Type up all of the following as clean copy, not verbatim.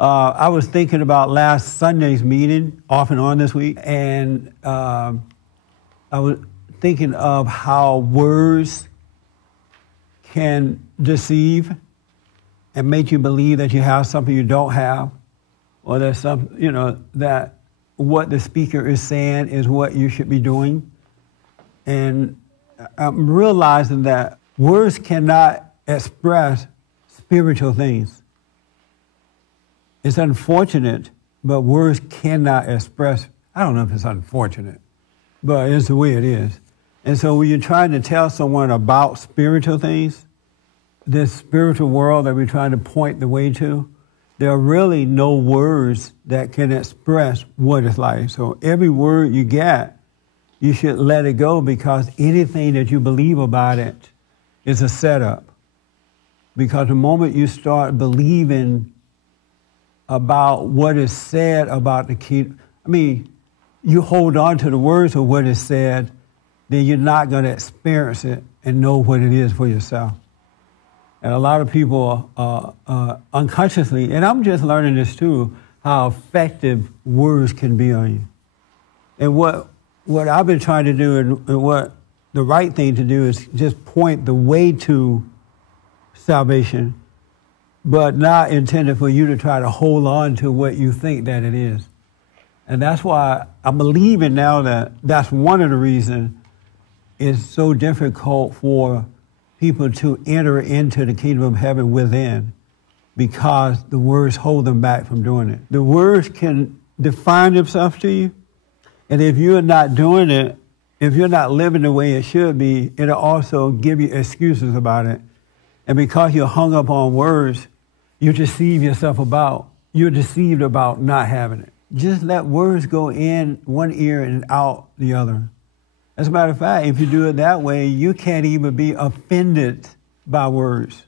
I was thinking about last Sunday's meeting, off and on this week, and I was thinking of how words can deceive and make you believe that you have something you don't have, or that that what the speaker is saying is what you should be doing. And I'm realizing that words cannot express spiritual things. It's unfortunate, but words cannot express, I don't know if it's unfortunate, but it's the way it is. And so when you're trying to tell someone about spiritual things, this spiritual world that we're trying to point the way to, there are really no words that can express what it's like. So every word you get, you should let it go, because anything that you believe about it is a setup. Because the moment you start believing about what is said about the kingdom, you hold on to the words of what is said, then you're not going to experience it and know what it is for yourself. And a lot of people unconsciously, and I'm just learning this too, how effective words can be on you. And what I've been trying to do, and what the right thing to do, is just point the way to salvation, but not intended for you to try to hold on to what you think that it is. And that's why I'm believing now that that's one of the reasons it's so difficult for people to enter into the kingdom of heaven within, because the words hold them back from doing it. The words can define themselves to you, and if you're not doing it, if you're not living the way it should be, it'll also give you excuses about it. And because you're hung up on words, you deceive yourself you're deceived about not having it. Just let words go in one ear and out the other. As a matter of fact, if you do it that way, you can't even be offended by words.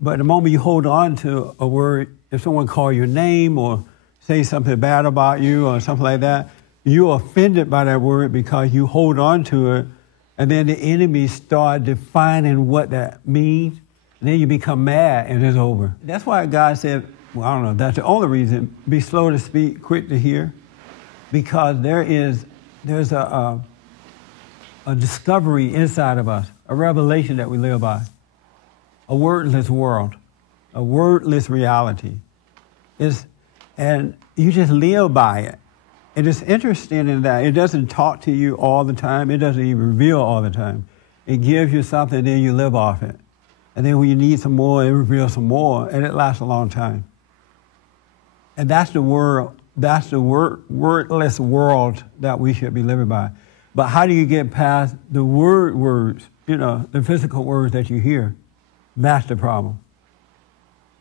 But the moment you hold on to a word, if someone calls your name or say something bad about you or something like that, you're offended by that word because you hold on to it, and then the enemy start defining what that means, and then you become mad and it's over. That's why God said, well, I don't know, that's the only reason, be slow to speak, quick to hear, because there's a discovery inside of us, a revelation that we live by, a wordless world, a wordless reality. And you just live by it. And it's interesting in that it doesn't talk to you all the time. It doesn't even reveal all the time. It gives you something, then you live off it. And then when you need some more, it reveals some more, and it lasts a long time. And that's the world. That's the wordless world that we should be living by. But how do you get past the words, the physical words that you hear? That's the problem.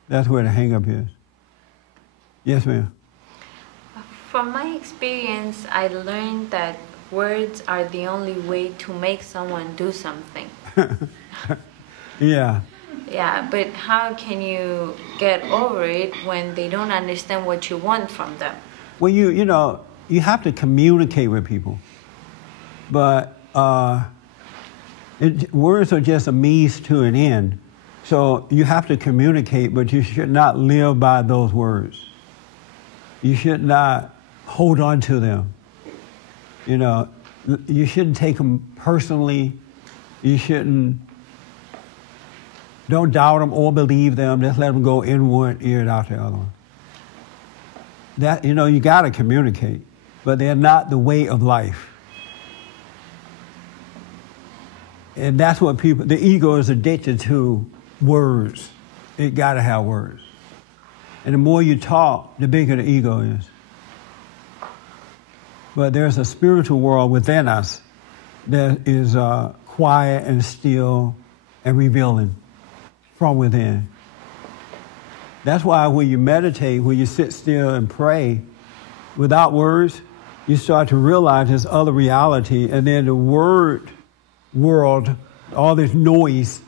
That's where the hang-up is. Yes, ma'am. From my experience, I learned that words are the only way to make someone do something. Yeah. Yeah, but how can you get over it when they don't understand what you want from them? Well, you have to communicate with people. But words are just a means to an end. So you have to communicate, but you should not live by those words. You should not hold on to them. You shouldn't take them personally. You shouldn't. Don't doubt them or believe them. Just let them go in one ear and out the other one. That, you got to communicate, but they're not the way of life. And that's what the ego is addicted to, words. It got to have words. And the more you talk, the bigger the ego is. But there's a spiritual world within us that is quiet and still and revealing from within. That's why when you meditate, when you sit still and pray without words, you start to realize this other reality, and then the word world, all this noise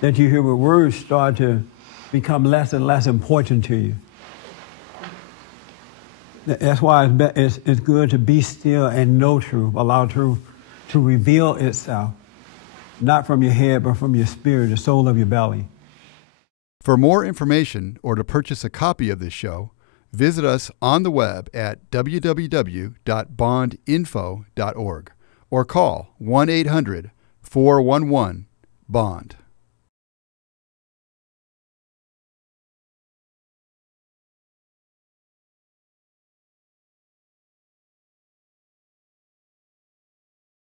that you hear with words, start to become less and less important to you. That's why it's good to be still and know truth, allow truth to reveal itself, not from your head, but from your spirit, the soul of your belly. For more information or to purchase a copy of this show, visit us on the web at www.bondinfo.org or call 1-800-411-BOND.